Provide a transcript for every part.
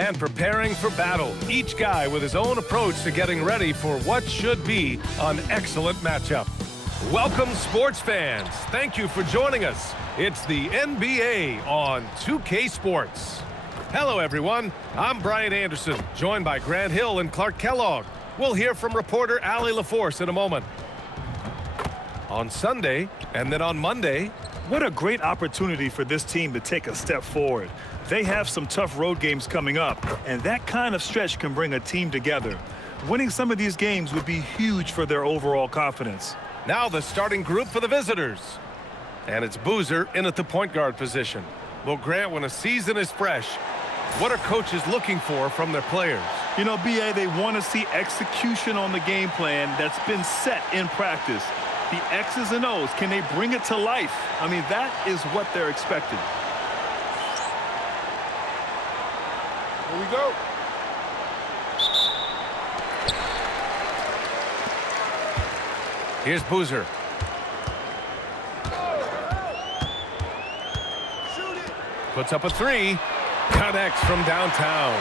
and preparing for battle. Each guy with his own approach to getting ready for what should be an excellent matchup. Welcome, sports fans. Thank you for joining us. It's the NBA on 2K Sports. Hello, everyone. I'm Brian Anderson, joined by Grant Hill and Clark Kellogg. We'll hear from reporter Allie LaForce in a moment. On Sunday, and then on Monday. What a great opportunity for this team to take a step forward. They have some tough road games coming up, and that kind of stretch can bring a team together. Winning some of these games would be huge for their overall confidence. Now the starting group for the visitors. And it's Boozer in at the point guard position. Well, Grant, when a season is fresh, what are coaches looking for from their players? You know, B.A., they want to see execution on the game plan that's been set in practice. The X's and O's, can they bring it to life? I mean, that is what they're expecting. Here we go. Here's Boozer. Puts up a three. Connects from downtown.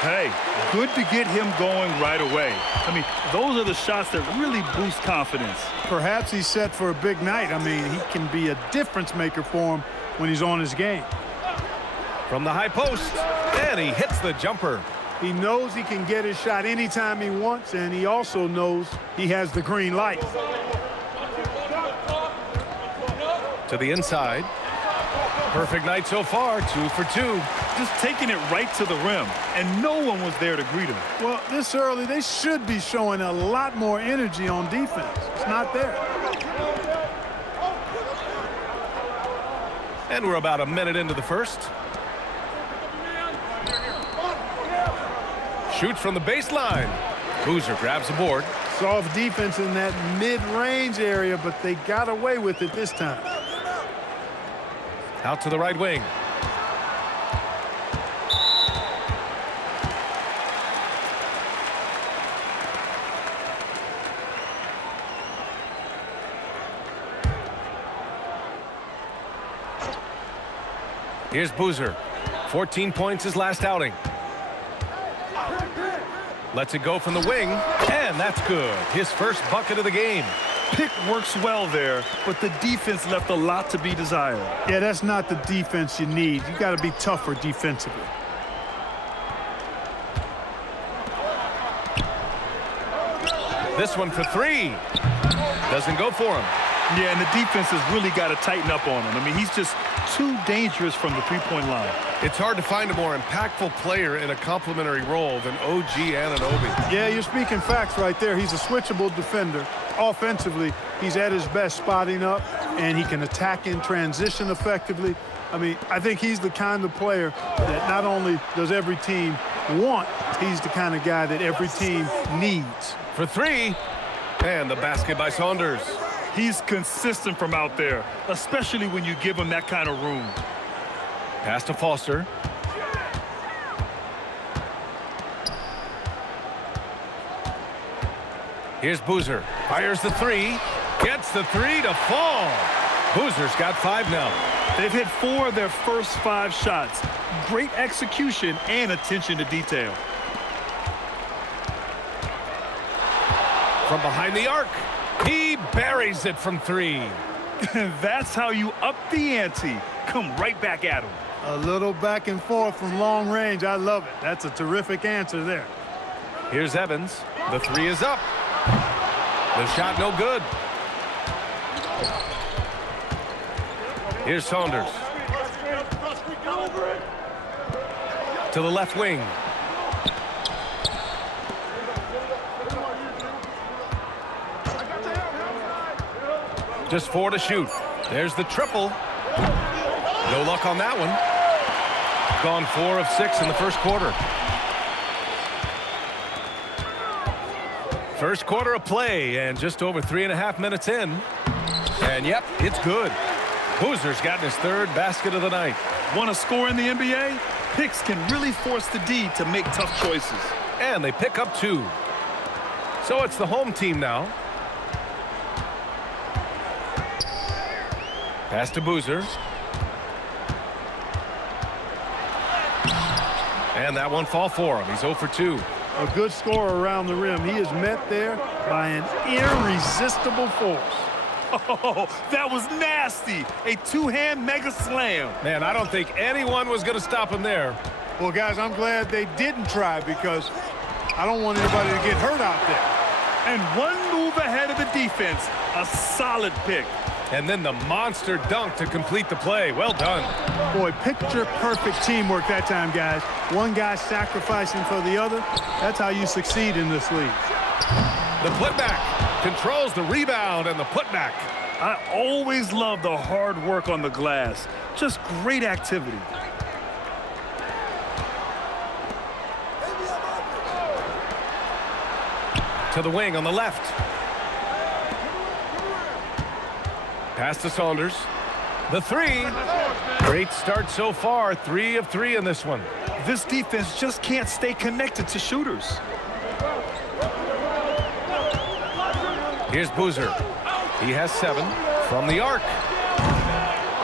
Hey, good to get him going right away. I mean, those are the shots that really boost confidence. Perhaps he's set for a big night. I mean, he can be a difference maker for him when he's on his game. From the high post, and he hits the jumper. He knows he can get his shot anytime he wants, and he also knows he has the green light. To the inside. Perfect night so far, 2 for 2. Just taking it right to the rim, and no one was there to greet him. Well, this early, they should be showing a lot more energy on defense. It's not there. And we're about a minute into the first. Shoots from the baseline. Boozer grabs the board. Soft defense in that mid-range area, but they got away with it this time. Out to the right wing. Here's Boozer. 14 points his last outing. Lets it go from the wing, and that's good. His first bucket of the game. Pick works well there, but the defense left a lot to be desired. Yeah, that's not the defense you need. You got to be tougher defensively. This one for three. Doesn't go for him. Yeah, and the defense has really got to tighten up on him. I mean, he's just too dangerous from the three-point line. It's hard to find a more impactful player in a complementary role than OG Anunoby. Yeah, you're speaking facts right there. He's a switchable defender. Offensively, he's at his best spotting up, and he can attack in transition effectively. I mean, I think he's the kind of player that not only does every team want, he's the kind of guy that every team needs. For three, and the basket by Saunders. He's consistent from out there, especially when you give him that kind of room. Pass to Foster. Here's Boozer. Fires the three. Gets the three to fall. Boozer's got 5 now. They've hit 4 of their first 5 shots. Great execution and attention to detail. From behind the arc. He buries it from 3. That's how you up the ante. Come right back at him. A little back and forth from long range. I love it. That's a terrific answer there. Here's Evans. The 3 is up. The shot no good. Here's Saunders. To the left wing. Just 4 to shoot. There's the triple. No luck on that one. Gone 4 of 6 in the first quarter. First quarter of play, and just over 3.5 minutes in. And yep, it's good. Boozer's gotten his 3rd basket of the night. Want to score in the NBA? Picks can really force the D to make tough choices. And they pick up 2. So it's the home team now. Pass to Boozer. And that won't fall for him. He's 0 for 2. A good score around the rim. He is met there by an irresistible force. Oh, that was nasty. A two-hand mega slam. Man, I don't think anyone was going to stop him there. Well, guys, I'm glad they didn't try because I don't want anybody to get hurt out there. And one move ahead of the defense. A solid pick. And then the monster dunk to complete the play. Well done. Boy, picture-perfect teamwork that time, guys. One guy sacrificing for the other. That's how you succeed in this league. The putback controls the rebound and the putback. I always love the hard work on the glass. Just great activity. To the wing on the left. Pass to Saunders. The three. Great start so far. 3 of 3 in this one. This defense just can't stay connected to shooters. Here's Boozer. He has 7 from the arc.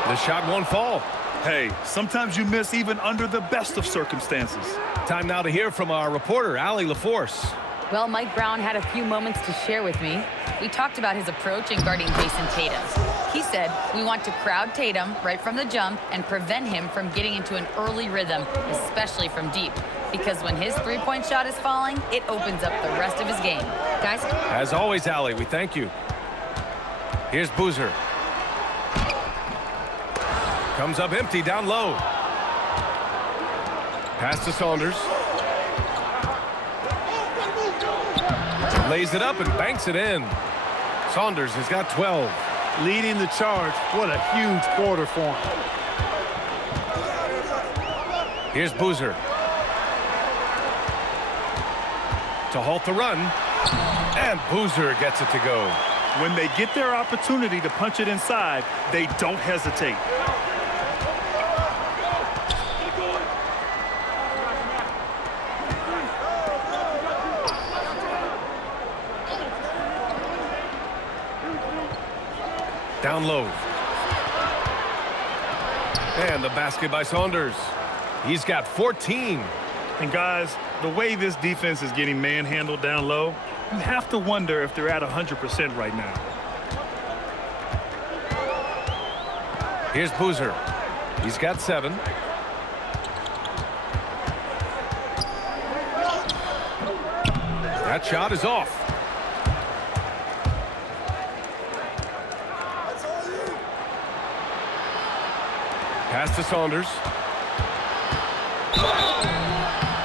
The shot won't fall. Hey, sometimes you miss even under the best of circumstances. Time now to hear from our reporter, Allie LaForce. Well, Mike Brown had a few moments to share with me. We talked about his approach in guarding Jason Tatum. He said, we want to crowd Tatum right from the jump and prevent him from getting into an early rhythm, especially from deep. Because when his three-point shot is falling, it opens up the rest of his game. Guys? As always, Allie, we thank you. Here's Boozer. Comes up empty down low. Pass to Saunders. Lays it up and banks it in. Saunders has got 12. Leading the charge. What a huge quarter for him. Here's Boozer. To halt the run. And Boozer gets it to go. When they get their opportunity to punch it inside, they don't hesitate. Down low. And the basket by Saunders. He's got 14. And guys, the way this defense is getting manhandled down low, you have to wonder if they're at 100% right now. Here's Boozer. He's got 7. That shot is off. Pass to Saunders.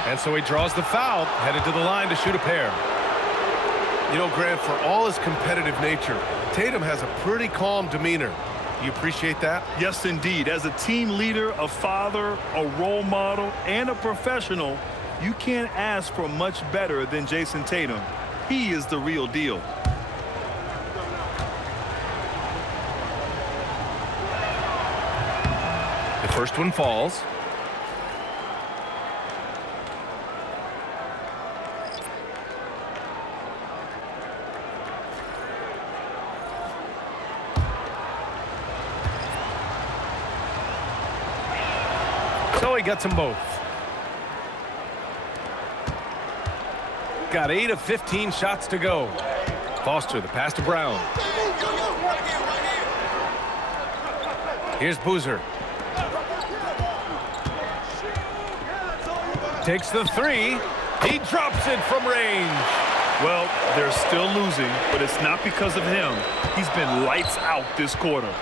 And so he draws the foul, headed to the line to shoot a pair. You know, Grant, for all his competitive nature, Tatum has a pretty calm demeanor. You appreciate that? Yes, indeed. As a team leader, a father, a role model, and a professional, you can't ask for much better than Jason Tatum. He is the real deal. The first one falls. So he gets them both. Got 8 of 15 shots to go. Foster, the pass to Brown. Here's Boozer. Takes the 3. He drops it from range. Well, they're still losing, but it's not because of him. He's been lights out this quarter.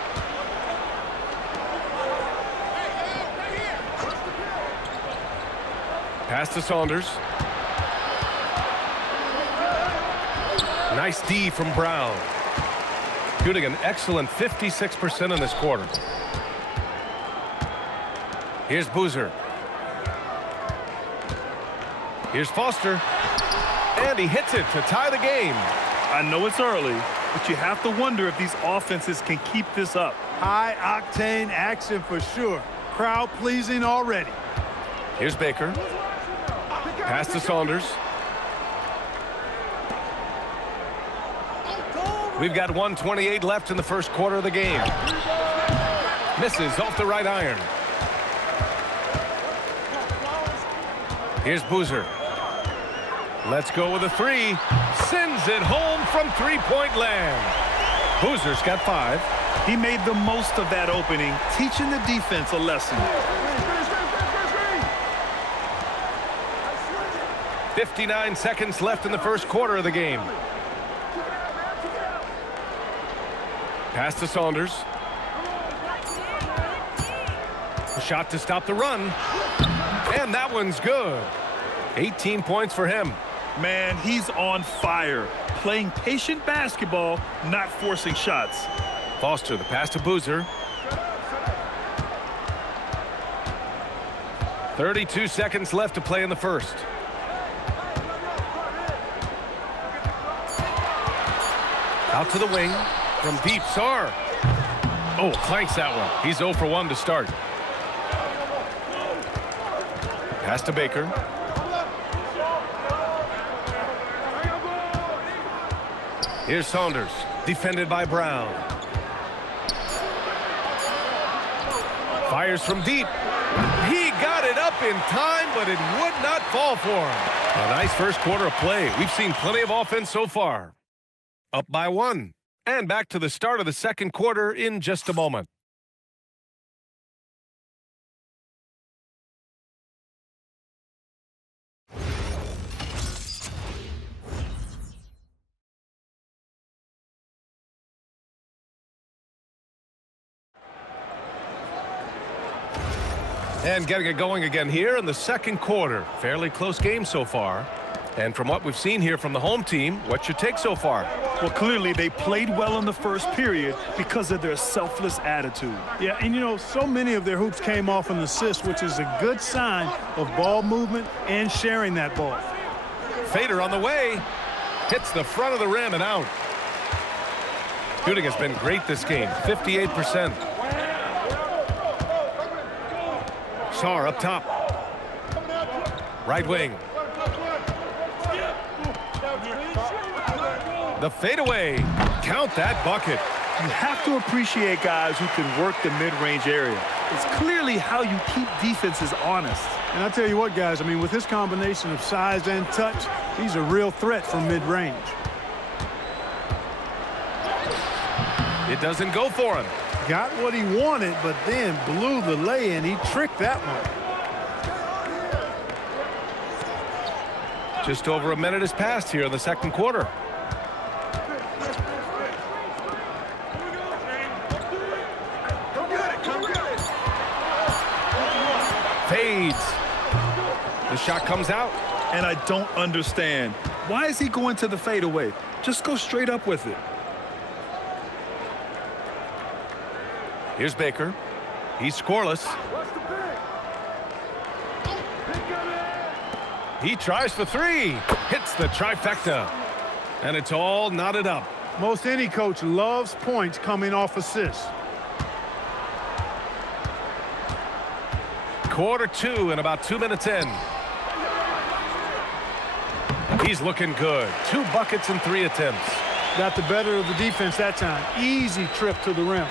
Pass to Saunders. Nice D from Brown. Shooting an excellent 56% in this quarter. Here's Boozer. Here's Foster. And he hits it to tie the game. I know it's early, but you have to wonder if these offenses can keep this up. High-octane action for sure. Crowd pleasing already. Here's Baker. Pass to Saunders. We've got 1:28 left in the first quarter of the game. Misses off the right iron. Here's Boozer. Let's go with a three. Sends it home from three-point land. Boozer's got 5. He made the most of that opening, teaching the defense a lesson. 59 seconds left in the first quarter of the game. Pass to Saunders. A shot to stop the run. And that one's good. 18 points for him. Man, he's on fire. Playing patient basketball, not forcing shots. Foster, the pass to Boozer. 32 seconds left to play in the first. Out to the wing. From deep, Sarr. Oh, clanks that one. He's 0 for 1 to start. Pass to Baker. Here's Saunders, defended by Brown. Fires from deep. He got it up in time, but it would not fall for him. A nice first quarter of play. We've seen plenty of offense so far. Up by 1. And back to the start of the second quarter in just a moment. And getting it going again here in the second quarter. Fairly close game so far. And from what we've seen here from the home team, what's your take so far? Well, clearly they played well in the first period because of their selfless attitude. Yeah, and you know, so many of their hoops came off an assist, which is a good sign of ball movement and sharing that ball. Fader on the way. Hits the front of the rim and out. Shooting has been great this game, 58%. Sarr up top. Right wing. The fadeaway. Count that bucket. You have to appreciate guys who can work the mid-range area. It's clearly how you keep defenses honest. And I tell you what, guys, I mean, with his combination of size and touch, he's a real threat from mid-range. It doesn't go for him. Got what he wanted, but then blew the lay-in. He tricked that one. Just over a minute has passed here in the second quarter. Fades. The shot comes out. And I don't understand. Why is he going to the fadeaway? Just go straight up with it. Here's Baker. He's scoreless. He tries for 3. Hits the trifecta. And it's all knotted up. Most any coach loves points coming off assists. Quarter 2 and about 2 minutes in. He's looking good. 2 buckets and 3 attempts. Got the better of the defense that time. Easy trip to the rim.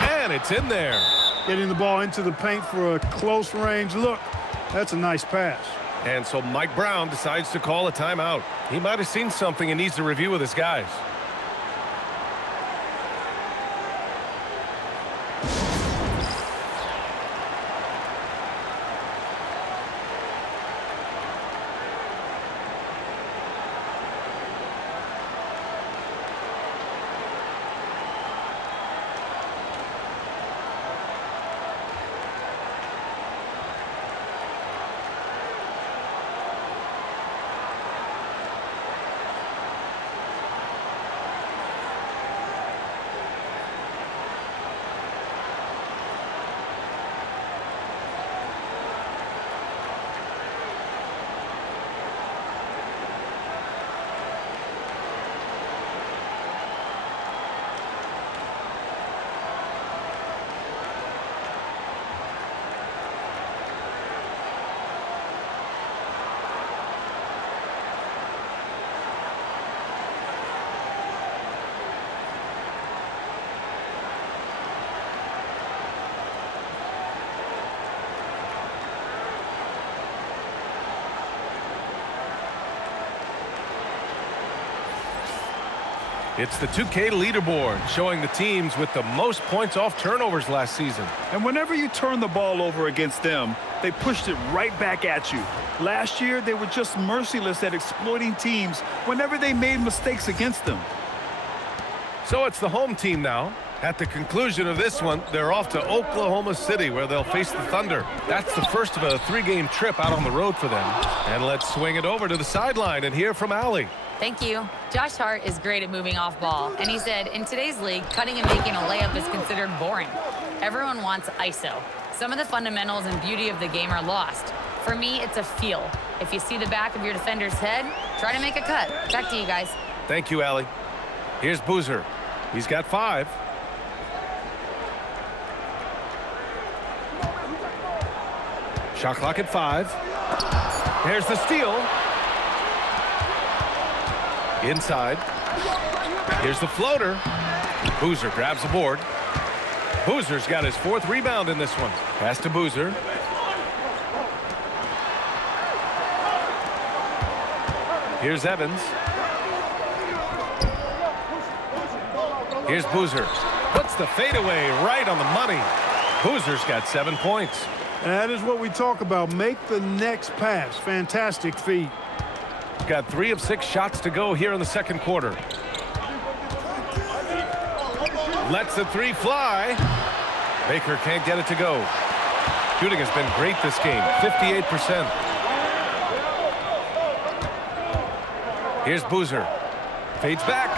And it's in there. Getting the ball into the paint for a close range look. That's a nice pass. And so Mike Brown decides to call a timeout. He might have seen something and needs to review with his guys. It's the 2K leaderboard showing the teams with the most points off turnovers last season. And whenever you turn the ball over against them, they pushed it right back at you. Last year, they were just merciless at exploiting teams whenever they made mistakes against them. So it's the home team now. At the conclusion of this one, they're off to Oklahoma City, where they'll face the Thunder. That's the first of a 3-game trip out on the road for them. And let's swing it over to the sideline and hear from Allie. Thank you. Josh Hart is great at moving off ball, and he said, in today's league, cutting and making a layup is considered boring. Everyone wants ISO. Some of the fundamentals and beauty of the game are lost. For me, it's a feel. If you see the back of your defender's head, try to make a cut. Back to you guys. Thank you, Allie. Here's Boozer. He's got 5. Shot clock at 5. Here's the steal. Inside. Here's the floater. Boozer grabs the board. Boozer's got his 4th rebound in this one. Pass to Boozer. Here's Evans. Here's Boozer. Puts the fadeaway right on the money. Boozer's got 7 points. And that is what we talk about. Make the next pass. Fantastic feed. Got 3 of 6 shots to go here in the second quarter. Lets the 3 fly. Baker can't get it to go. Shooting has been great this game, 58%. Here's Boozer. Fades back,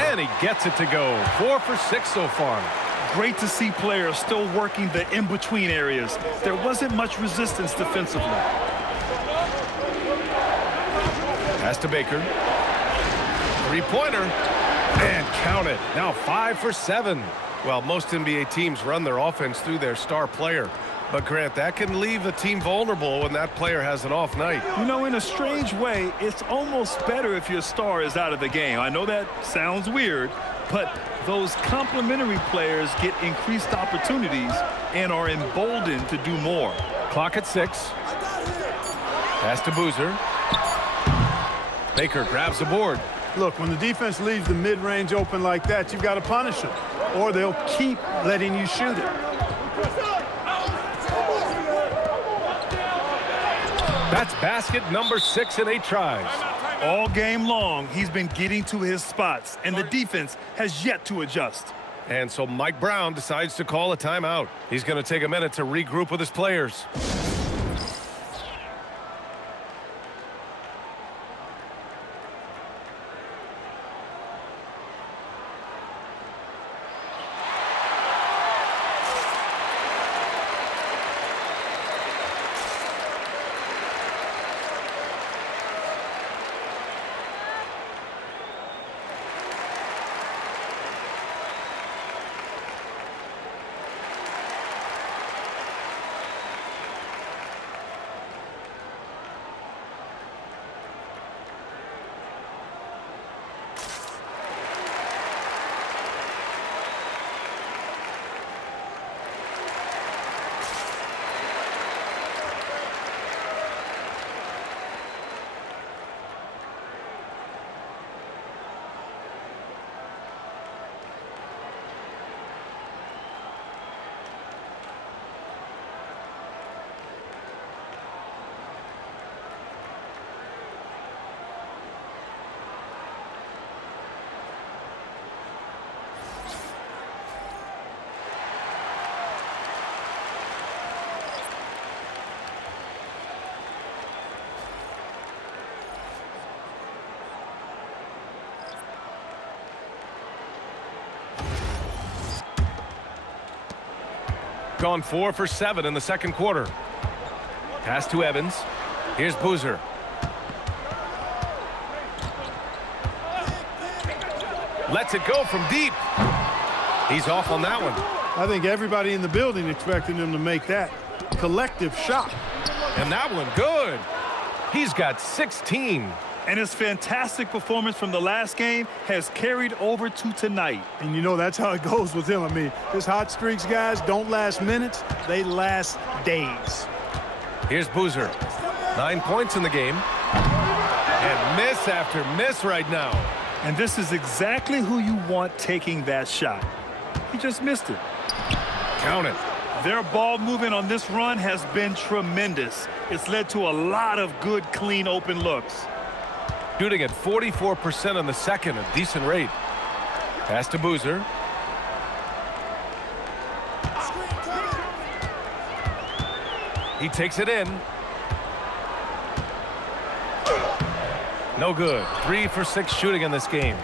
and he gets it to go. 4 for 6 so far. Great to see players still working the in-between areas. There wasn't much resistance defensively. Pass to Baker. 3-pointer. And count it. Now 5 for 7. Well, most NBA teams run their offense through their star player. But, Grant, that can leave a team vulnerable when that player has an off night. You know, in a strange way, it's almost better if your star is out of the game. I know that sounds weird, but those complementary players get increased opportunities and are emboldened to do more. Clock at 6. Pass to Boozer. Baker grabs the board. Look, when the defense leaves the mid-range open like that, you've got to punish them, or they'll keep letting you shoot it. That's basket number 6 in 8 tries. All game long, he's been getting to his spots, and the defense has yet to adjust. And so Mike Brown decides to call a timeout. He's going to take a minute to regroup with his players. Gone 4 for 7 in the second quarter. Pass to Evans. Here's Boozer. Lets it go from deep. He's off on that one. I think everybody in the building expected him to make that collective shot. And that one good. He's got 16. And his fantastic performance from the last game has carried over to tonight. And you know that's how it goes with him. I mean, his hot streaks, guys, don't last minutes. They last days. Here's Boozer. 9 points in the game. And miss after miss right now. And this is exactly who you want taking that shot. He just missed it. Count it. Their ball movement on this run has been tremendous. It's led to a lot of good, clean, open looks. Shooting at 44% on the second, a decent rate. Pass to Boozer. He takes it in. No good. 3 for 6 shooting in this game.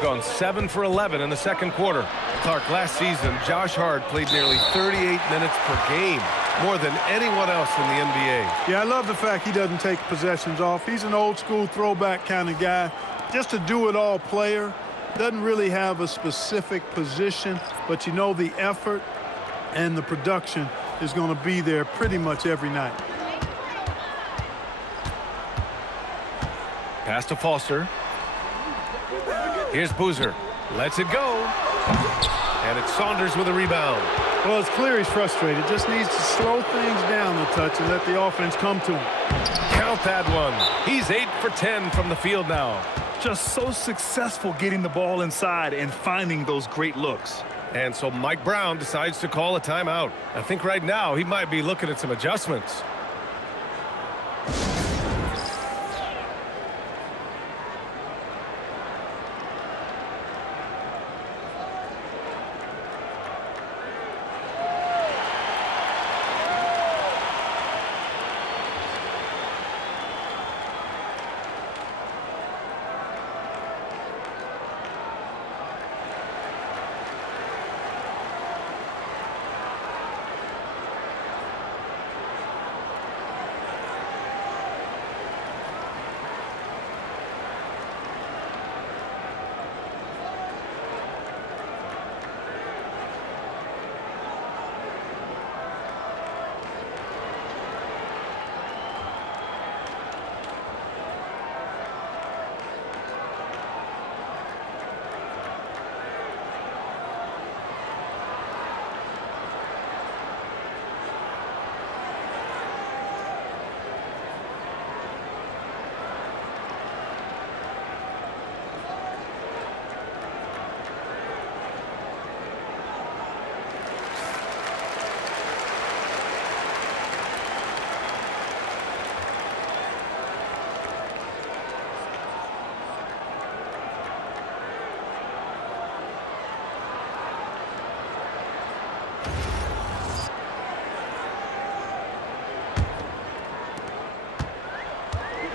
Gone 7 for 11 in the second quarter. Clark, last season, Josh Hart played nearly 38 minutes per game, more than anyone else in the NBA. Yeah, I love the fact he doesn't take possessions off. He's an old-school throwback kind of guy. Just a do-it-all player. Doesn't really have a specific position, but you know the effort and the production is going to be there pretty much every night. Pass to Foster. Here's Boozer. Lets it go. And it's Saunders with a rebound. Well, it's clear he's frustrated. Just needs to slow things down a touch and let the offense come to him. Count that one. He's 8 for 10 from the field now. Just so successful getting the ball inside and finding those great looks. And so Mike Brown decides to call a timeout. I think right now he might be looking at some adjustments.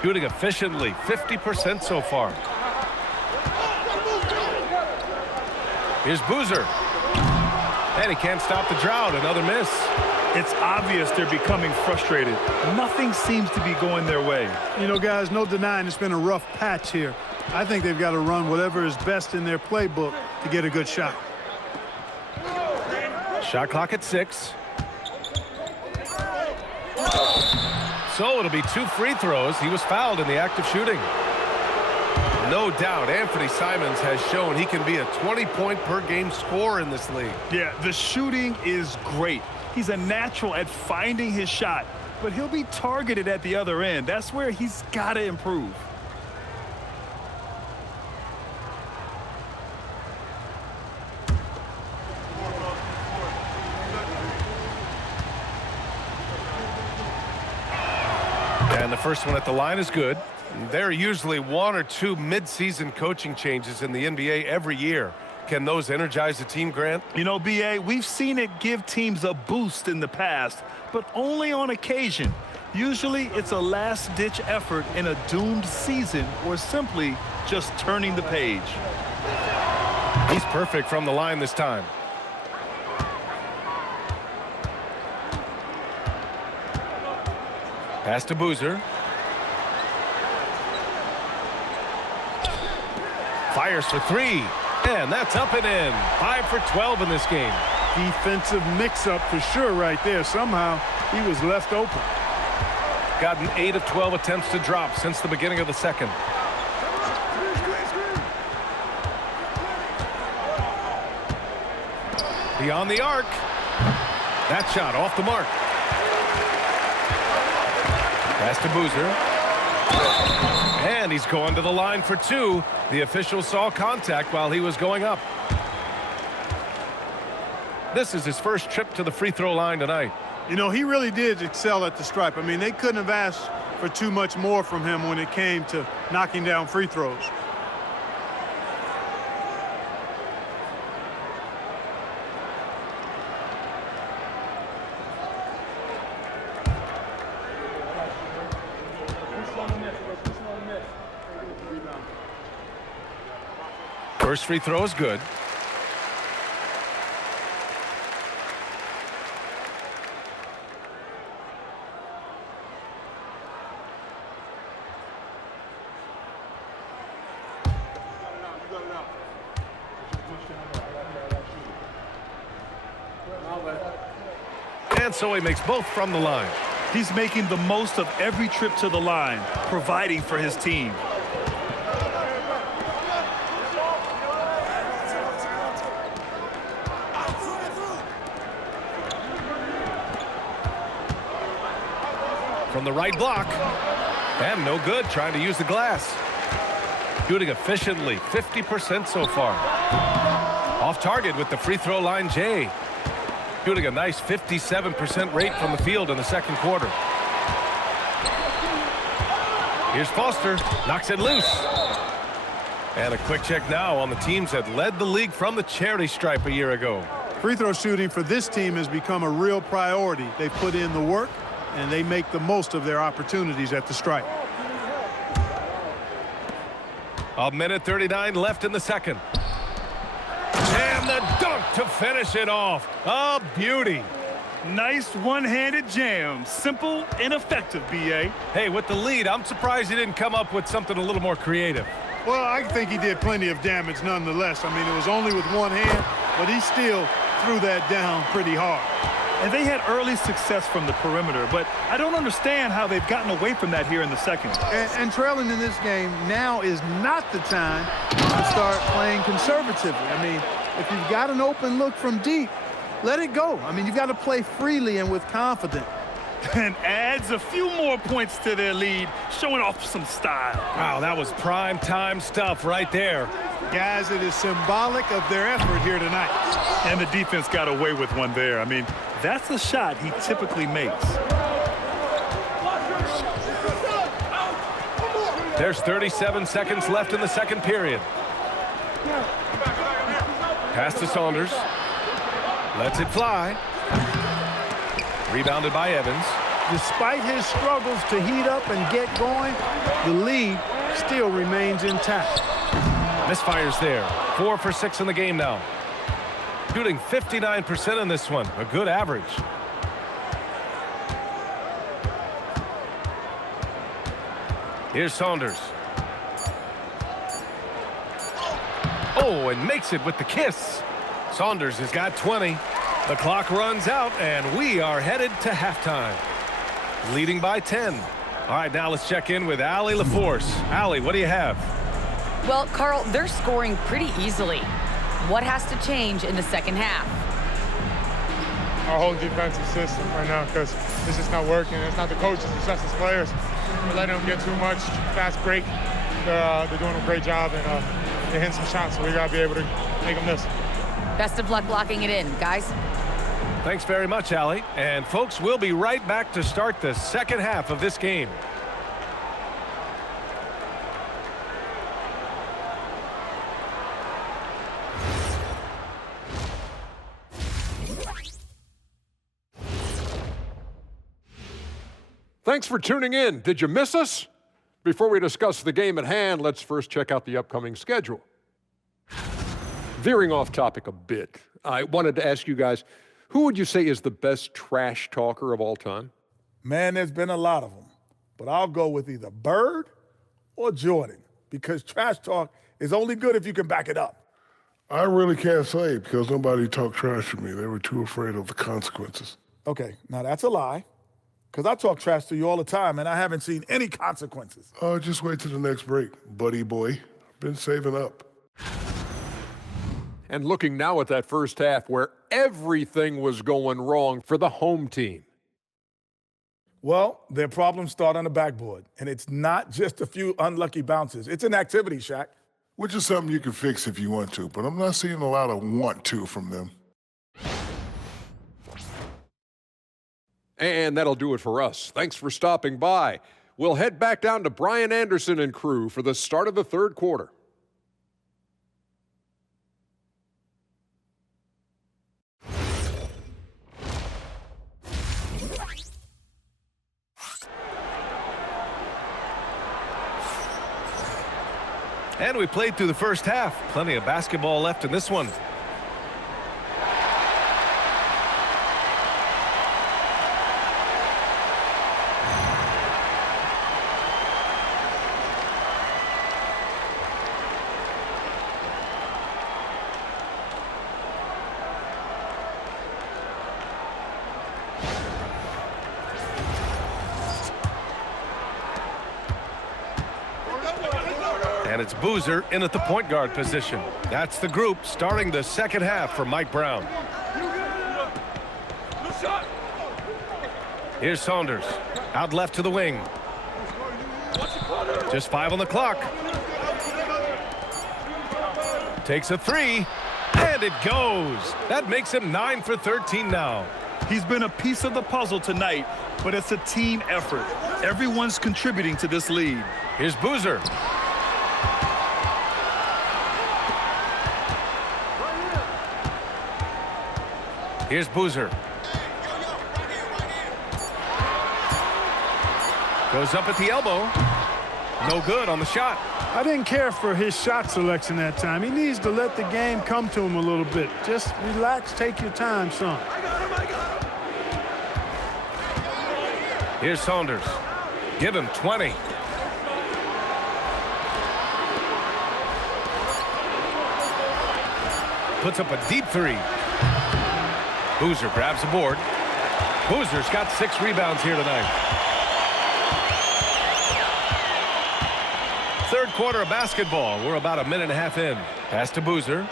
Shooting efficiently, 50% so far. Here's Boozer. And he can't stop the drought. Another miss. It's obvious they're becoming frustrated. Nothing seems to be going their way. You know, guys, no denying it's been a rough patch here. I think they've got to run whatever is best in their playbook to get a good shot. Shot clock at 6. So it'll be 2 free throws. He was fouled in the act of shooting. No doubt Anthony Simons has shown he can be a 20-point per game scorer in this league. Yeah, the shooting is great. He's a natural at finding his shot, but he'll be targeted at the other end. That's where he's got to improve. And the first one at the line is good. There are usually 1 or 2 mid-season coaching changes in the NBA every year. Can those energize the team, Grant? You know, B.A., we've seen it give teams a boost in the past, but only on occasion. Usually it's a last-ditch effort in a doomed season or simply just turning the page. He's perfect from the line this time. Pass to Boozer. Fires for 3. And that's up and in. 5 for 12 in this game. Defensive mix-up for sure right there. Somehow he was left open. Gotten 8 of 12 attempts to drop since the beginning of the second. Beyond the arc. That shot off the mark. Pass to Boozer. And he's going to the line for two. The official saw contact while he was going up. This is his first trip to the free throw line tonight. You know, he really did excel at the stripe. I mean, they couldn't have asked for too much more from him when it came to knocking down free throws. First free throw is good. And so he makes both from the line. He's making the most of every trip to the line, providing for his team. From the right block. And no good, trying to use the glass. Shooting efficiently, 50% so far. Off target with the free throw line, Jay. Shooting a nice 57% rate from the field in the second quarter. Here's Foster, knocks it loose. And a quick check now on the teams that led the league from the charity stripe a year ago. Free throw shooting for this team has become a real priority. They put in the work, and they make the most of their opportunities at the stripe. A minute 39 left in the second. And the dunk to finish it off. A beauty. Nice one-handed jam. Simple and effective, B.A. Hey, with the lead, I'm surprised he didn't come up with something a little more creative. Well, I think he did plenty of damage nonetheless. I mean, it was only with one hand, but he still threw that down pretty hard. And they had early success from the perimeter, but I don't understand how they've gotten away from that here in the second. And trailing in this game, now is not the time to start playing conservatively. I mean, if you've got an open look from deep, let it go. I mean, you've got to play freely and with confidence. And adds a few more points to their lead, showing off some style. Wow, that was prime time stuff right there. Guys, it is symbolic of their effort here tonight. And the defense got away with one there. I mean, that's a shot he typically makes. There's 37 seconds left in the second period. Pass to Saunders. Lets it fly. Rebounded by Evans. Despite his struggles to heat up and get going, the lead still remains intact. Misfires there. 4 for 6 in the game now. Shooting 59% in this one. A good average. Here's Saunders. Oh, and makes it with the kiss. Saunders has got 20. The clock runs out, and we are headed to halftime. Leading by 10. All right, now let's check in with Allie LaForce. Allie, what do you have? Well, Carl, they're scoring pretty easily. What has to change in the second half? Our whole defensive system right now, because it's just not working. It's not the coaches, it's just the players. We're letting them get too much fast break. They're doing a great job, and they're hitting some shots, so we got to be able to make them miss. Best of luck locking it in, guys. Thanks very much, Allie. And folks, we'll be right back to start the second half of this game. Thanks for tuning in. Did you miss us? Before we discuss the game at hand, let's first check out the upcoming schedule. Veering off topic a bit, I wanted to ask you guys, who would you say is the best trash talker of all time? Man, there's been a lot of them, but I'll go with either Bird or Jordan, because trash talk is only good if you can back it up. I really can't say because nobody talked trash to me. They were too afraid of the consequences. Okay, now that's a lie, because I talk trash to you all the time, and I haven't seen any consequences. Oh, just wait till the next break, buddy boy. Been saving up. And looking now at that first half where everything was going wrong for the home team. Well, their problems start on the backboard, and it's not just a few unlucky bounces. It's an activity, Shaq. Which is something you can fix if you want to, but I'm not seeing a lot of want to from them. And that'll do it for us. Thanks for stopping by. We'll head back down to Brian Anderson and crew for the start of the third quarter. And we played through the first half. Plenty of basketball left in this one. And it's Boozer in at the point guard position. That's the group starting the second half for Mike Brown. Here's Saunders. Out left to the wing. Just 5 on the clock. Takes a 3. And it goes. That makes him 9 for 13 now. He's been a piece of the puzzle tonight, but it's a team effort. Everyone's contributing to this lead. Here's Boozer. Here's Boozer. Goes up at the elbow. No good on the shot. I didn't care for his shot selection that time. He needs to let the game come to him a little bit. Just relax, take your time, son. Here's Saunders. Give him 20. Puts up a deep 3. Boozer grabs the board. Boozer's got 6 rebounds here tonight. Third quarter of basketball. We're about a minute and a half in. Pass to Boozer.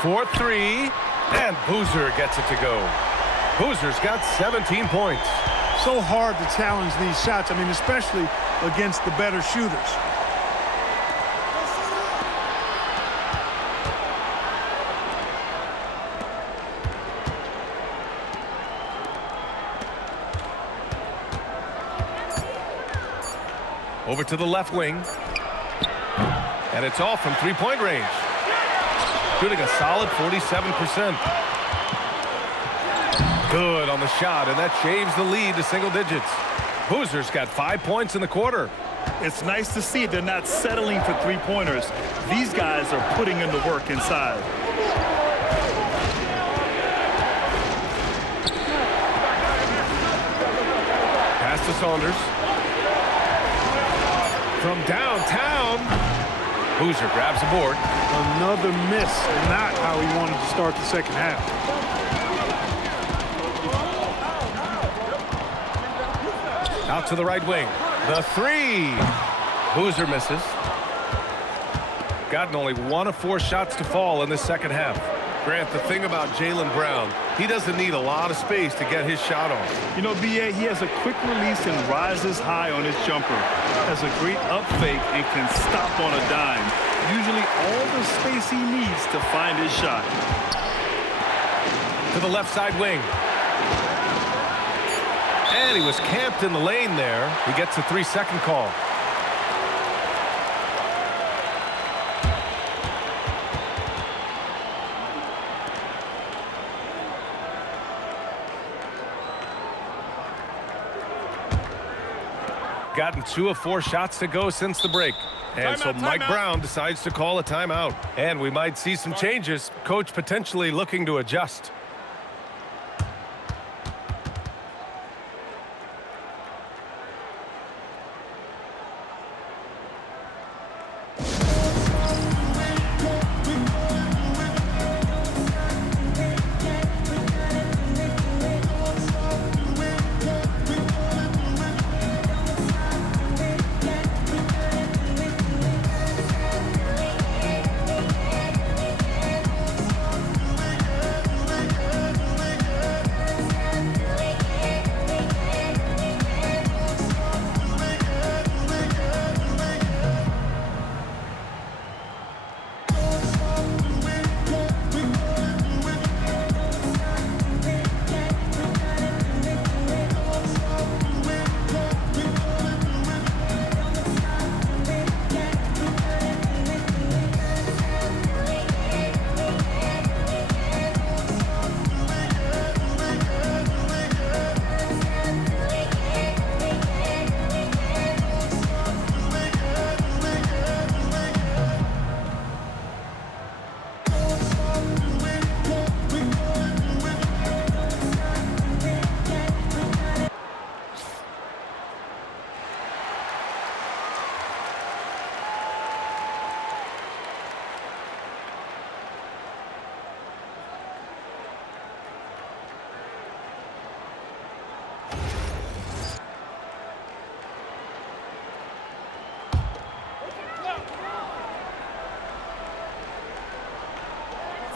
For 3. And Boozer gets it to go. Boozer's got 17 points. So hard to challenge these shots. I mean, especially against the better shooters. Over to the left wing. And it's all from three-point range. Shooting a solid 47%. Good on the shot, and that shaves the lead to single digits. Boozer's got 5 points in the quarter. It's nice to see they're not settling for three-pointers. These guys are putting in the work inside. Pass to Saunders. From downtown, Boozer grabs the board. Another miss, and not how he wanted to start the second half. Out to the right wing. The 3. Boozer misses. Gotten only 1 of 4 shots to fall in the second half. Grant, the thing about Jaylen Brown, he doesn't need a lot of space to get his shot off. You know, B.A., he has a quick release and rises high on his jumper. Has a great up fake and can stop on a dime. Usually all the space he needs to find his shot. To the left side wing. And he was camped in the lane there. He gets a 3-second call. Gotten 2 of 4 shots to go since the break. And so Mike Brown decides to call a timeout. And we might see some changes. Coach potentially looking to adjust.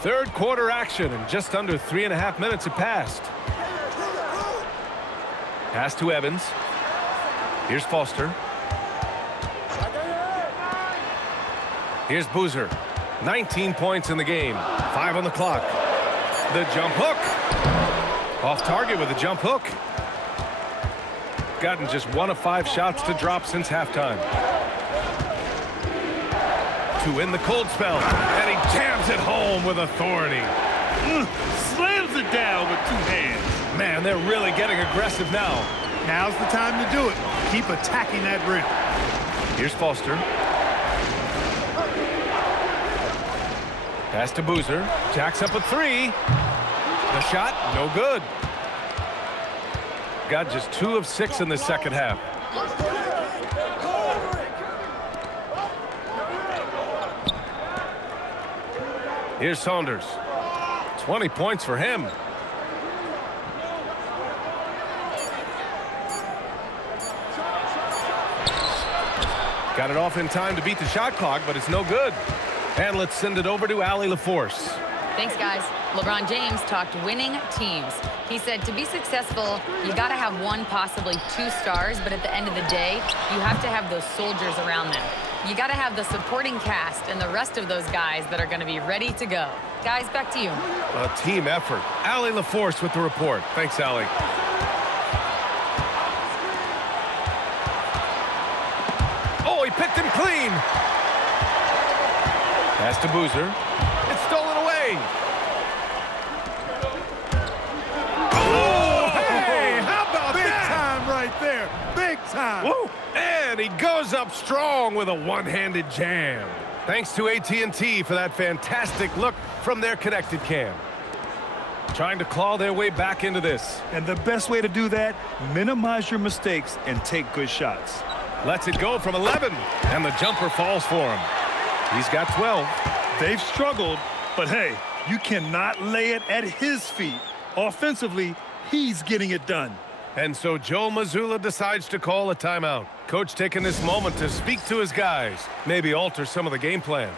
Third quarter action, and just under 3.5 minutes have passed. Pass to Evans. Here's Foster. Here's Boozer. 19 points in the game. 5 on the clock. The jump hook. Off target with a jump hook. Gotten just 1 of 5 shots to drop since halftime. To win the cold spell. And he jams it home with authority. Slams it down with 2 hands. Man, they're really getting aggressive now. Now's the time to do it. Keep attacking that rim. Here's Foster. Pass to Boozer. Jacks up a 3. The shot, no good. Got just 2 of 6 in the second half. Here's Saunders. 20 points for him. Got it off in time to beat the shot clock, but it's no good. And let's send it over to Allie LaForce. Thanks, guys. LeBron James talked winning teams. He said to be successful, you got to have 1, possibly 2 stars, but at the end of the day, you have to have those soldiers around them. You got to have the supporting cast and the rest of those guys that are going to be ready to go. Guys, back to you. A team effort. Allie LaForce with the report. Thanks, Allie. Oh, he picked him clean. Pass to Boozer. It's stolen away. Oh, hey, how about Big that? time right there. Big time. Woo. And he goes up strong with a one-handed jam. Thanks to AT&T for that fantastic look from their connected cam. Trying to claw their way back into this. And the best way to do that, minimize your mistakes and take good shots. Lets it go from 11, and the jumper falls for him. He's got 12. They've struggled, but hey, you cannot lay it at his feet. Offensively, he's getting it done. And so Joe Mazzulla decides to call a timeout. Coach taking this moment to speak to his guys, maybe alter some of the game plan.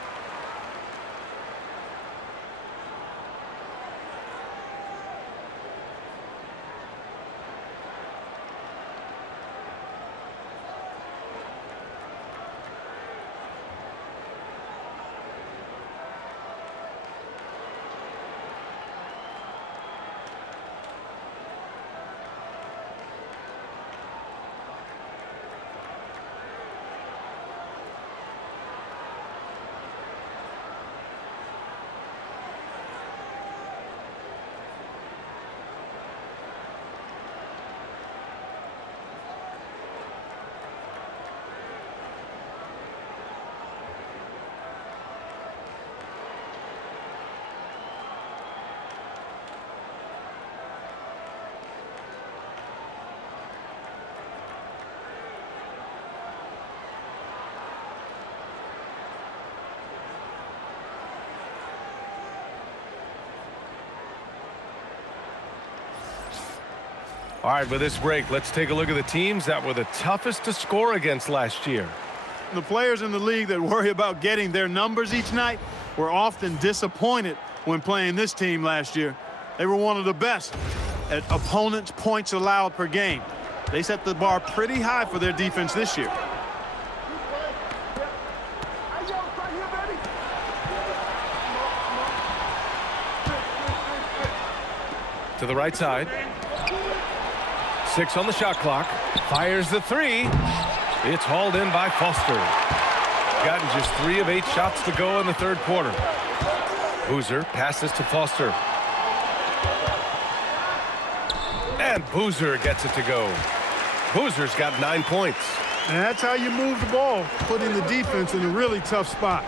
All right, with this break, let's take a look at the teams that were the toughest to score against last year. The players in the league that worry about getting their numbers each night were often disappointed when playing this team last year. They were one of the best at opponents' points allowed per game. They set the bar pretty high for their defense this year. To the right side. 6 on the shot clock. Fires the 3. It's hauled in by Foster. Gotten just 3 of 8 shots to go in the third quarter. Boozer passes to Foster. And Boozer gets it to go. Boozer's got 9 points. And that's how you move the ball, putting the defense in a really tough spot.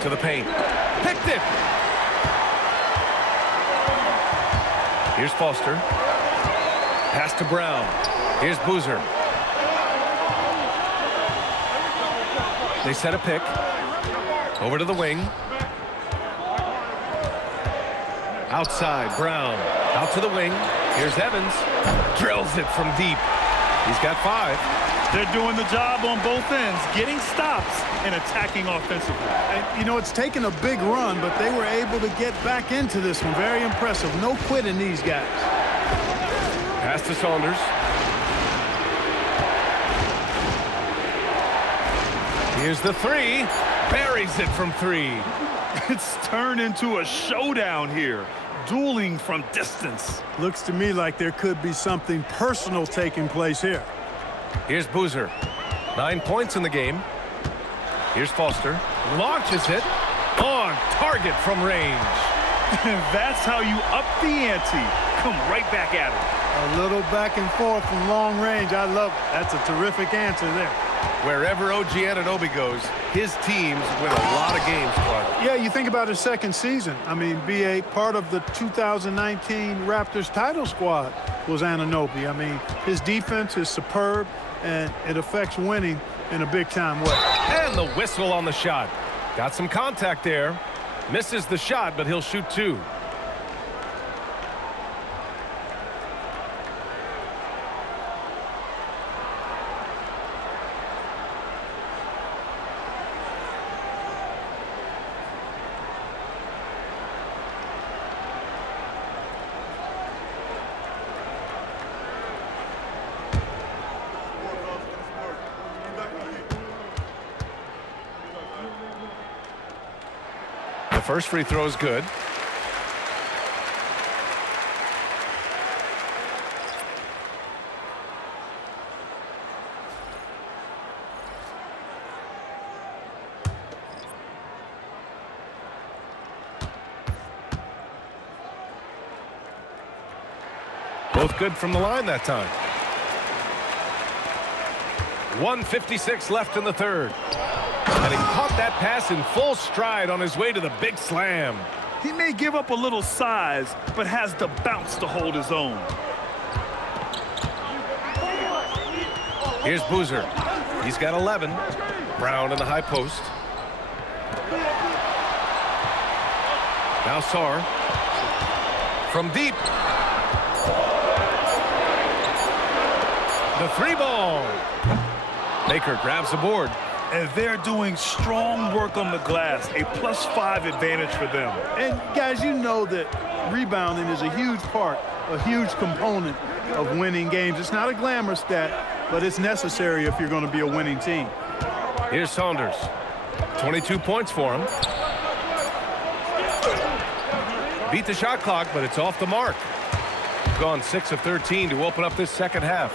To the paint. Picked it. Here's Foster. Pass to Brown. Here's Boozer. They set a pick. Over to the wing. Outside, Brown. Out to the wing. Here's Evans. Drills it from deep. He's got 5. They're doing the job on both ends, getting stops and attacking offensively. And, you know, it's taken a big run, but they were able to get back into this one. Very impressive. No quitting these guys. Pass to Saunders. Here's the 3. Buries it from 3. It's turned into a showdown here. Dueling from distance. Looks to me like there could be something personal taking place here. Here's Boozer. 9 points in the game. Here's Foster. Launches it. On target from range. And that's how you up the ante. Come right back at it. A little back and forth from long range. I love it. That's a terrific answer there. Wherever OG Anunoby goes, his teams win a lot of games, Clark. Yeah, you think about his second season. I mean, be a part of the 2019 Raptors title squad was Anunoby. I mean, his defense is superb, and it affects winning in a big-time way. And the whistle on the shot. Got some contact there. Misses the shot, but he'll shoot 2. First free throw is good. Both good from the line that time. 1:56 left in the third. And he caught that pass in full stride on his way to the big slam. He may give up a little size, but has the bounce to hold his own. Here's Boozer. He's got 11. Brown in the high post. Now Sarr. From deep. The 3 ball. Baker grabs the board. And they're doing strong work on the glass, a +5 advantage for them. And, guys, you know that rebounding is a huge part, a huge component of winning games. It's not a glamour stat, but it's necessary if you're going to be a winning team. Here's Saunders. 22 points for him. Beat the shot clock, but it's off the mark. Gone 6 of 13 to open up this second half.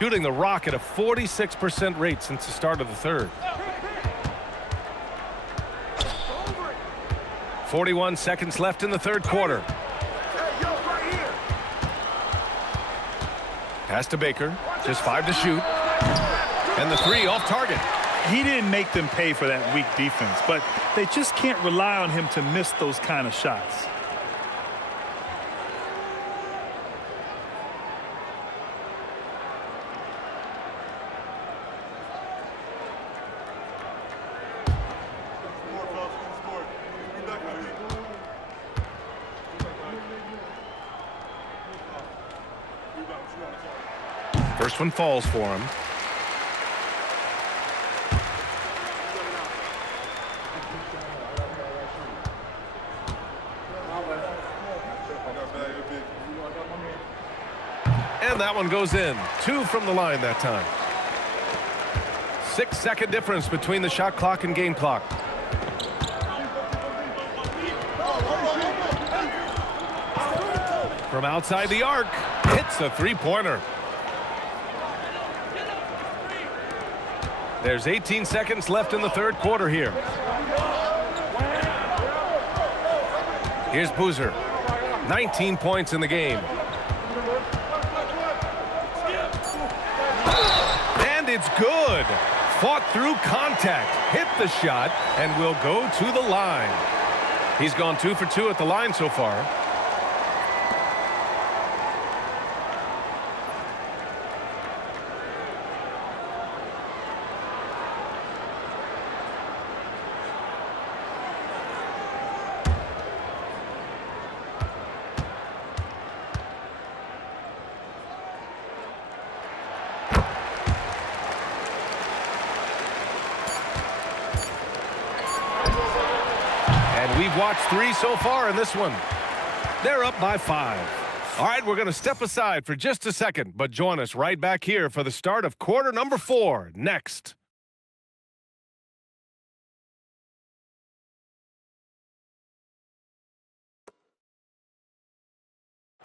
Shooting the rock at a 46% rate since the start of the third. 41 seconds left in the third quarter. Pass to Baker. Just 5 to shoot. And the 3 off target. He didn't make them pay for that weak defense, but they just can't rely on him to miss those kind of shots. First one falls for him. And that one goes in. 2 from the line that time. 6-second difference between the shot clock and game clock. From outside the arc, hits a 3-pointer. There's 18 seconds left in the third quarter here. Here's Boozer. 19 points in the game. And it's good. Fought through contact, hit the shot, and will go to the line. He's gone 2 for 2 at the line so far. That's 3 so far in this one. They're up by 5. All right, we're going to step aside for just a second, but join us right back here for the start of quarter number 4 next.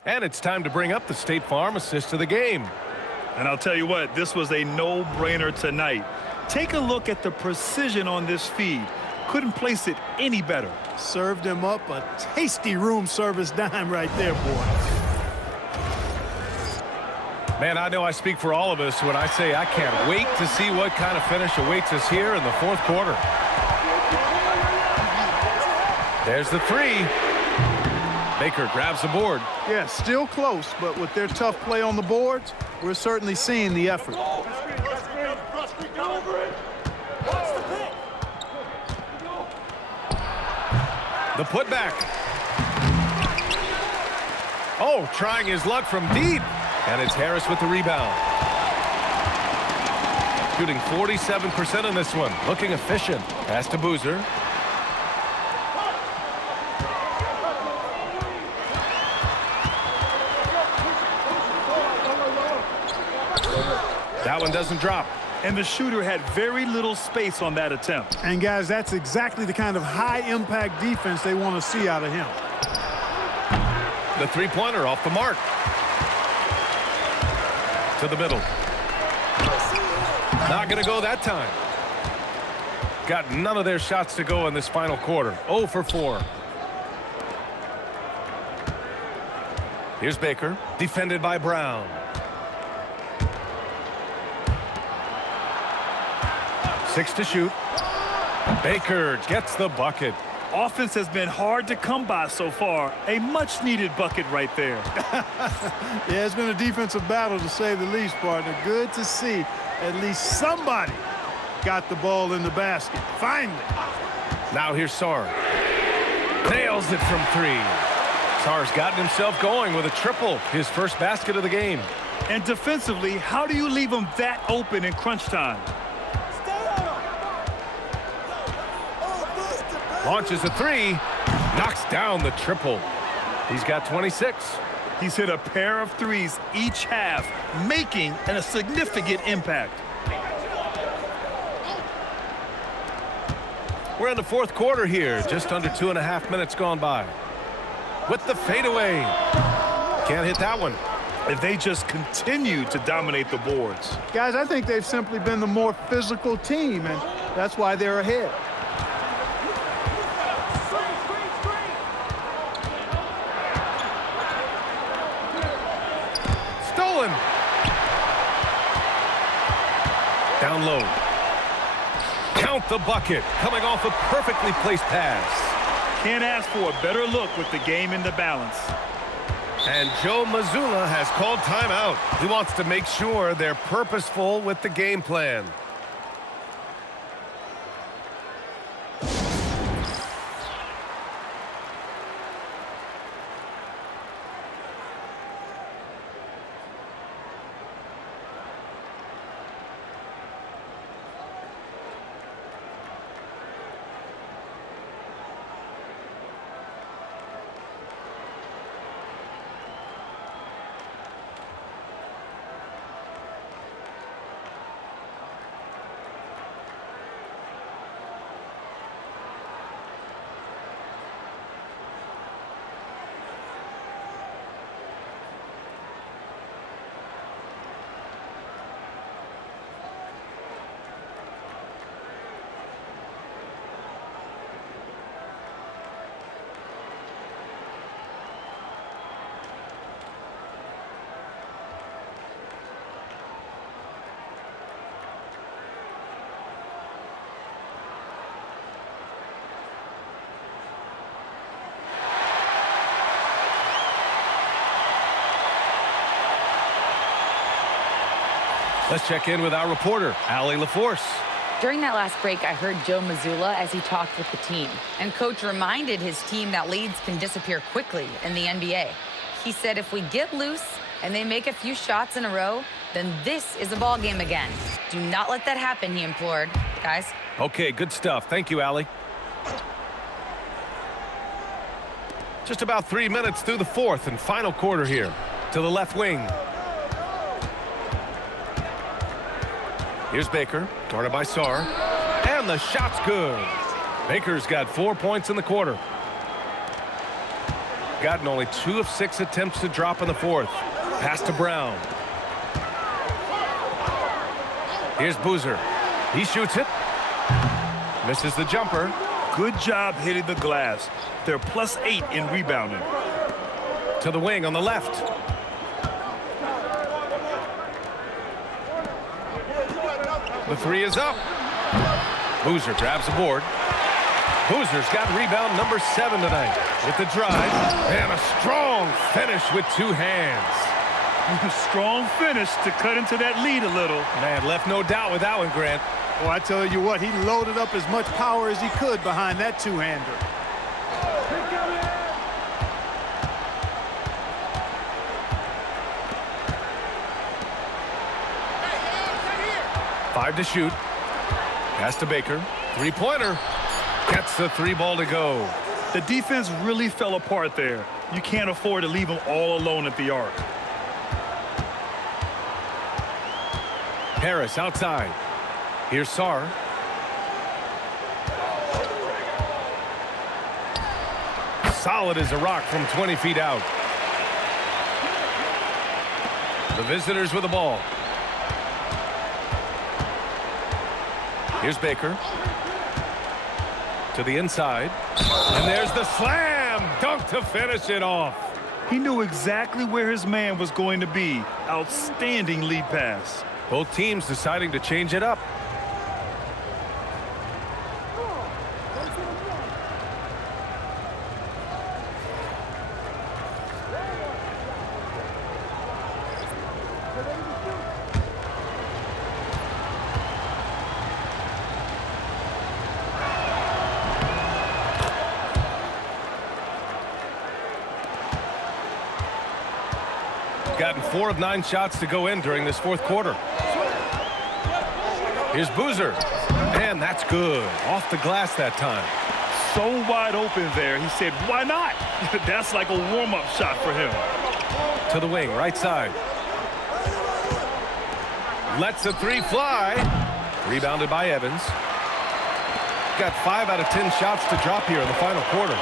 And it's time to bring up the State Farm assist of the game. And I'll tell you what, this was a no-brainer tonight. Take a look at the precision on this feed. Couldn't place it any better. Served him up a tasty room service dime right there, boy. Man, I know I speak for all of us when I say I can't wait to see what kind of finish awaits us here in the 4th quarter. There's the 3. Baker grabs the board. Yeah, still close, but with their tough play on the boards, we're certainly seeing the effort. The putback. Oh, trying his luck from deep. And it's Harris with the rebound. Shooting 47% in this one. Looking efficient. Pass to Boozer. That one doesn't drop. And the shooter had very little space on that attempt. And, guys, that's exactly the kind of high-impact defense they want to see out of him. The three-pointer off the mark. To the middle. Not going to go that time. Got none of their shots to go in this final quarter. 0 for 4. Here's Baker, defended by Brown. Six to shoot. Baker gets the bucket. Offense has been hard to come by so far. A much-needed bucket right there. Yeah, it's been a defensive battle, to say the least, partner. Good to see at least somebody got the ball in the basket. Finally. Now here's Sarr. Nails it from 3. Sarr's gotten himself going with a triple, his first basket of the game. And defensively, how do you leave him that open in crunch time? Launches a 3, knocks down the triple. He's got 26. He's hit a pair of threes each half, making a significant impact. We're in the 4th quarter here, just under 2.5 minutes gone by. With the fadeaway. Can't hit that one. If they just continue to dominate the boards. Guys, I think they've simply been the more physical team, and that's why they're ahead. Stolen. Down low. Count the bucket. Coming off a perfectly placed pass. Can't ask for a better look with the game in the balance. And Joe Mazzulla has called timeout. He wants to make sure they're purposeful with the game plan. Let's check in with our reporter, Allie LaForce. During that last break, I heard Joe Mazzulla as he talked with the team. And Coach reminded his team that leads can disappear quickly in the NBA. He said if we get loose and they make a few shots in a row, then this is a ball game again. Do not let that happen, he implored. Guys? Okay, good stuff. Thank you, Allie. Just about 3 minutes through the fourth and final quarter here. To the left wing. Here's Baker, guarded by Sarr. And the shot's good. Baker's got 4 points in the quarter. Gotten only 2 of 6 attempts to drop in the fourth. Pass to Brown. Here's Boozer. He shoots it. Misses the jumper. Good job hitting the glass. They're +8 in rebounding. To the wing on the left. The three is up. Boozer grabs the board. Boozer's got rebound number 7 tonight. With the drive and a strong finish with 2 hands. Strong finish to cut into that lead a little. Man, left no doubt with that one, Grant. Well, I tell you what, he loaded up as much power as he could behind that two-hander. Five to shoot. Pass to Baker. Three-pointer. Gets the 3 ball to go. The defense really fell apart there. You can't afford to leave them all alone at the arc. Harris outside. Here's Sarr. Solid as a rock from 20 feet out. The visitors with the ball. Here's Baker. To the inside. And there's the slam dunk to finish it off. He knew exactly where his man was going to be. Outstanding lead pass. Both teams deciding to change it up. Gotten 4 of 9 shots to go in during this fourth quarter. Here's Boozer. And that's good. Off the glass that time. So wide open there. He said, why not? That's like a warm-up shot for him. To the wing, right side. Lets the 3 fly. Rebounded by Evans. Got 5 out of 10 shots to drop here in the final quarter.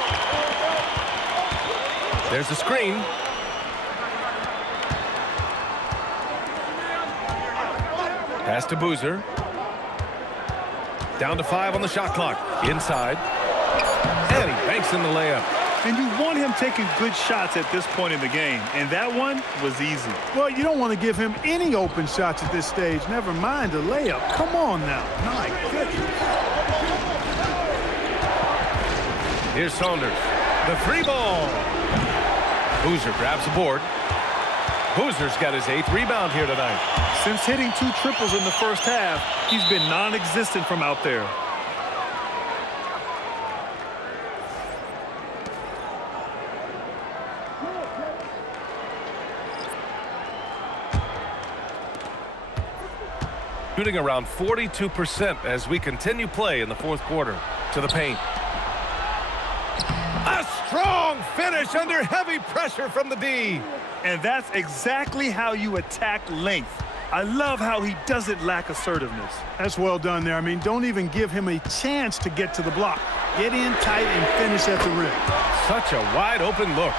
There's the screen. Pass to Boozer. Down to 5 on the shot clock. Inside. And he banks in the layup. And you want him taking good shots at this point in the game. And that one was easy. Well, you don't want to give him any open shots at this stage. Never mind a layup. Come on now. My goodness. Here's Saunders. The 3 ball. Boozer grabs the board. Boozer's got his 8th rebound here tonight. Since hitting 2 triples in the first half, he's been non-existent from out there. Shooting around 42% as we continue play in the fourth quarter. To the paint. A strong finish under heavy pressure from the D. And that's exactly how you attack length. I love how he doesn't lack assertiveness. That's well done there. I mean, don't even give him a chance to get to the block. Get in tight and finish at the rim. Such a wide open look.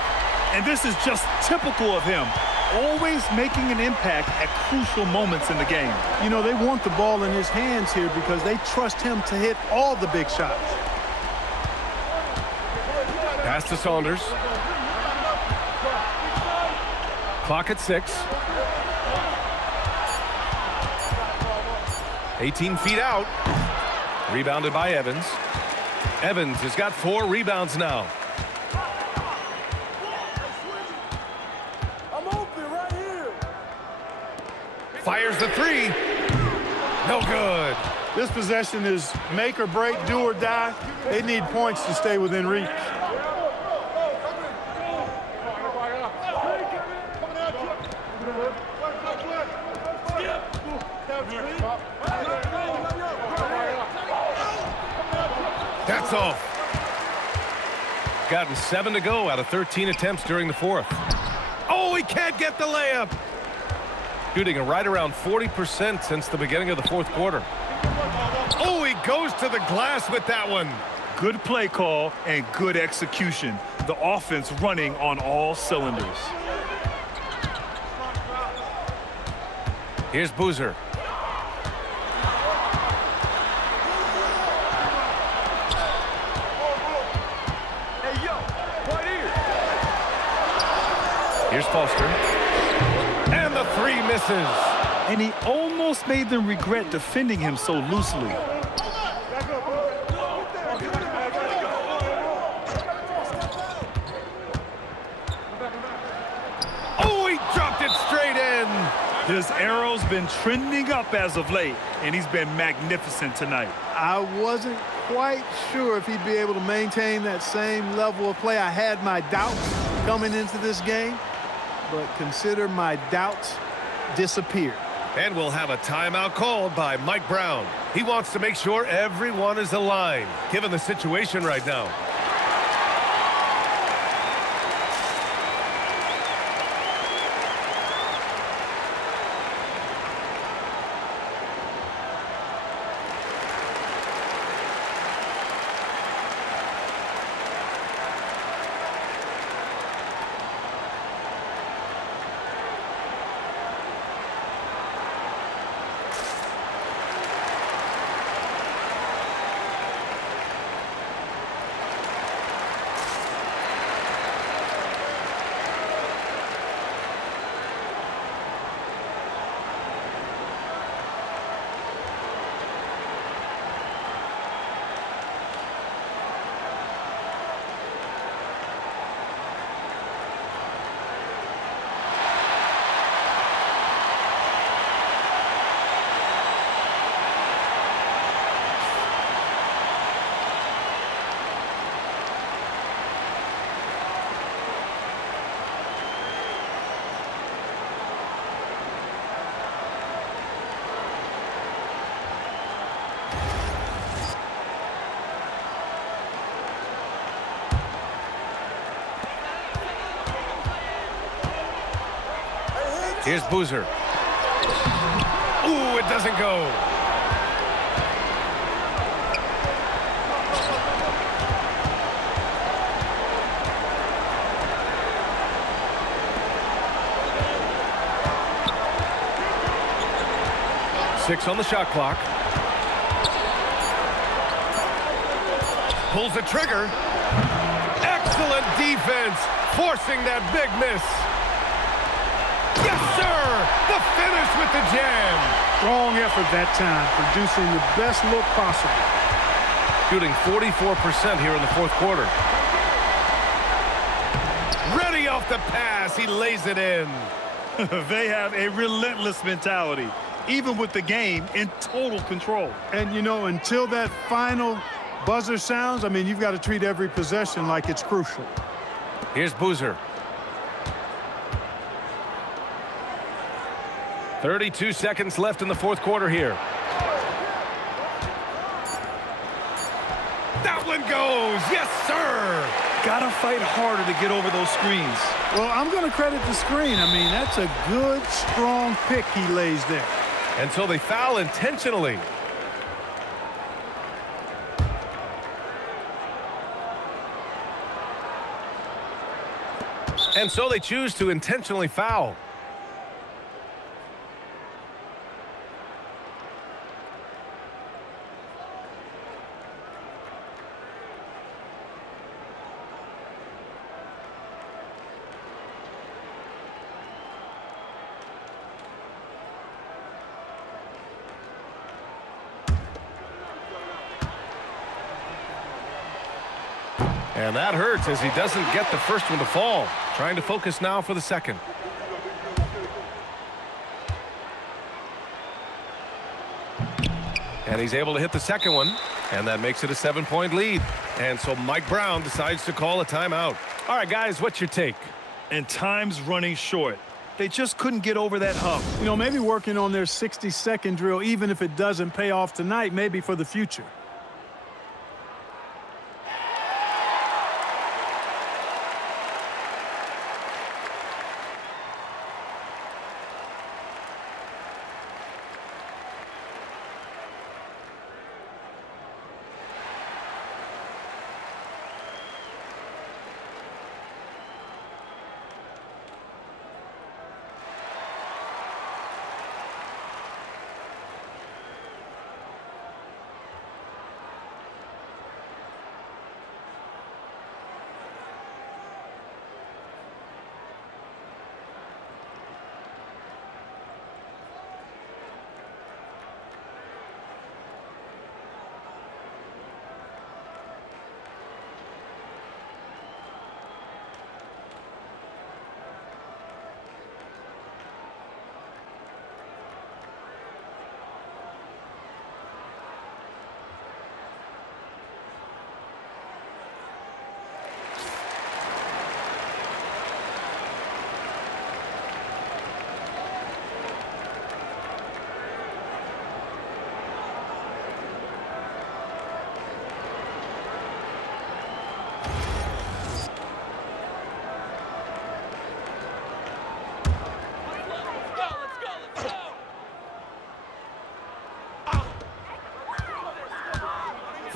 And this is just typical of him. Always making an impact at crucial moments in the game. You know, they want the ball in his hands here because they trust him to hit all the big shots. Pass to Saunders. Clock at 6. 18 feet out. Rebounded by Evans. Evans has got 4 rebounds now. I'm open right here. Fires the 3. No good. This possession is make or break, do or die. They need points to stay within reach. That's off. gotten 7 to go out of 13 attempts during the fourth. Oh, he can't get the layup. Shooting right around 40% since the beginning of the fourth quarter. Oh, he goes to the glass with that one. Good play call and good execution. The offense running on all cylinders. Here's Boozer. Here's Foster. And the 3 misses. And he almost made them regret defending him so loosely. Oh, he dropped it straight in. His arrow's been trending up as of late, and he's been magnificent tonight. I wasn't quite sure if he'd be able to maintain that same level of play. I had my doubts coming into this game, but consider my doubts disappeared. And we'll have a timeout called by Mike Brown. He wants to make sure everyone is aligned, given the situation right now. Here's Boozer. Ooh, it doesn't go. Six on the shot clock. Pulls the trigger. Excellent defense, forcing that big miss. Yes, sir! The finish with the jam. Strong effort that time, producing the best look possible. Shooting 44% here in the fourth quarter. Ready off the pass, he lays it in. They have a relentless mentality, even with the game in total control. And, you know, until that final buzzer sounds, I mean, you've got to treat every possession like it's crucial. Here's Boozer. 32 seconds left in the fourth quarter here. That one goes. Yes, sir. Gotta fight harder to get over those screens. Well, I'm going to credit the screen. I mean, that's a good, strong pick he lays there. And so they foul intentionally. And so they choose to intentionally foul. And that hurts as he doesn't get the first one to fall. Trying to focus now for the second. And he's able to hit the second one. And that makes it a 7-point lead. And so Mike Brown decides to call a timeout. All right, guys, what's your take? And time's running short. They just couldn't get over that hump. You know, maybe working on their 60-second drill, even if it doesn't pay off tonight, maybe for the future.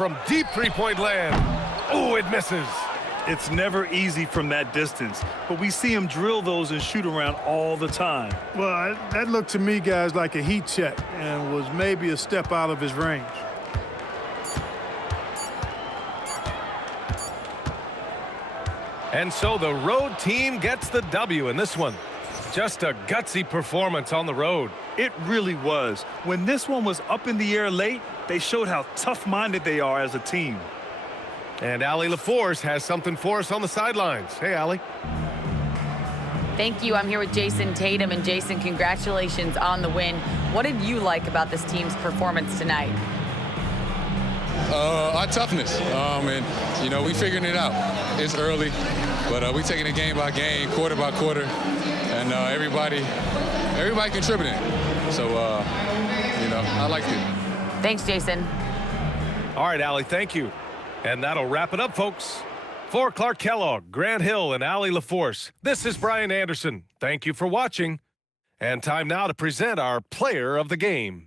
from deep three-point land. Oh, it misses. It's never easy from that distance, but we see him drill those and shoot around all the time. Well, that looked to me, guys, like a heat check and was maybe a step out of his range. And so the road team gets the W in this one. Just a gutsy performance on the road. It really was. When this one was up in the air late, they showed how tough-minded they are as a team. And Allie LaForce has something for us on the sidelines. Hey, Allie. Thank you. I'm here with Jason Tatum. And Jason, congratulations on the win. What did you like about this team's performance tonight? Our toughness. And, you know, we figuring it out. It's early, but we taking it game by game, quarter by quarter. And everybody contributing. So, you know, I liked it. Thanks, Jason. All right, Allie, thank you. And that'll wrap it up, folks. For Clark Kellogg, Grant Hill, and Allie LaForce, this is Brian Anderson. Thank you for watching. And time now to present our player of the game.